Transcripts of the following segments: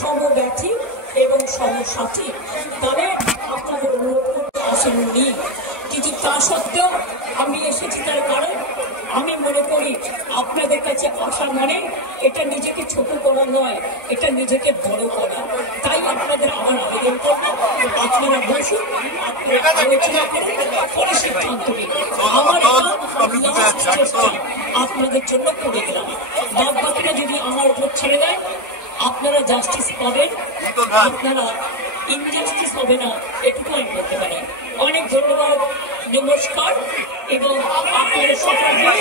সমব্যথী এবং সমসাথী, তবে আপনাদের অনুরোধ করতে আসেননি। কিন্তু তা সত্ত্বেও আমি এসেছি, তার কারণ আমি মনে করি আপনাদের কাছে আসা মানে এটা নিজেকে ছোট করা নয়, এটা নিজেকে বড় করা। তাই আপনাদের আমার আবেদন করবো, আপনারা বসুন, আপনারা আলোচনা করুন, পরে সিদ্ধান্ত নিন। আমার আপনাদের জন্য করে গেলাম, বাদ বাকিটা যদি আমার উপর ছেড়ে দেয় আপনারা জাস্টিস পাবেন, আপনারা ইনজাস্টিস হবে না, এটুকু আমি বলতে পারি। অনেক ধন্যবাদ, নমস্কার, এবং আপনাদের সকলকে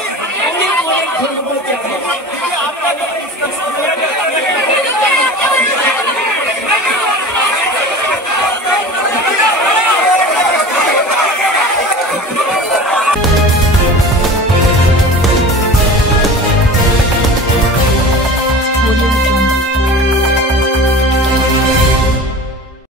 অনেক অনেক ধন্যবাদ জানাই।